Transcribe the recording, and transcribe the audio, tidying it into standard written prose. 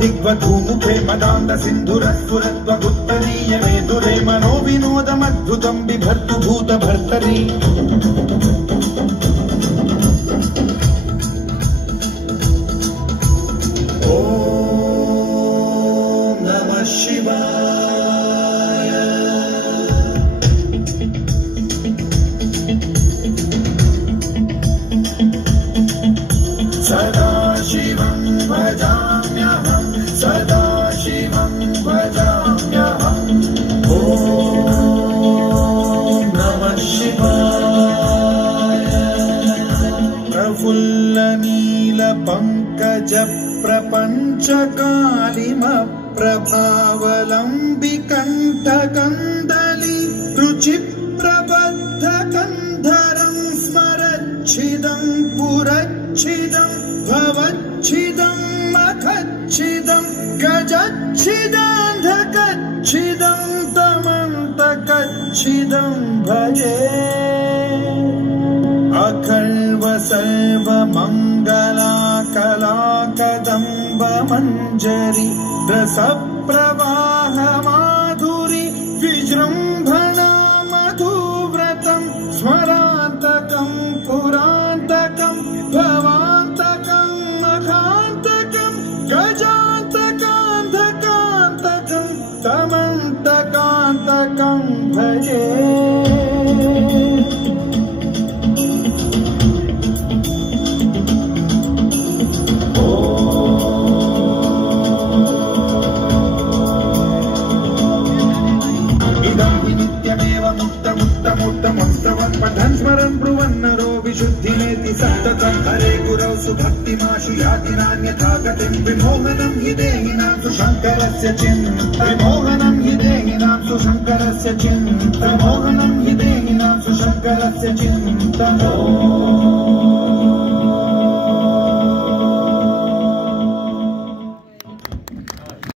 दिग्वधूमुखे मदान्ध सिन्धुरस्फुरद्वगुत्तरीय मेदुरे मनो विनोदमद्भुतं बिभर्तु भूतभर्तरी ॐ नमः शिवाय। सदा शिवं भजाम्यहं सदा शिवं भजाम्यहम् ॐ नमः शिवाय। प्रफुल्लनीलपङ्कज प्रपञ्चकालिमप्रभावलम्बिकण्ठकन्दली रुचिप्रबद्धकन्धरं स्मरच्छिदं पुरच्छिदं भवच्छिदं मखच्छिदं गजच्छिदान्धकच्छिदं तमन्तकच्छिदं भजे अखल्व सर्वमङ्गलाकलाकदम्ब मञ्जरी रसप्रवाह माधुरी विजृम्भणा मधुव्रतं स्मरान्तकं पुरान्तकं भवान्तकं मखान्तकं गजान्तकान्धकान्तकं तमन्तकान्तकं भजे पठन् स्मरन् ब्रुवन्नरो विशुद्धिमेति सन्ततं हरे गुरौ सुभक्तिमाशु याति नान्यथा गतिं विमोहनं हि देहिनां सुशङ्करस्य विमोहनं हि देहिनां सुशङ्करस्य विमोहनं हि देहिनां सुशङ्करस्य चिन्तनम्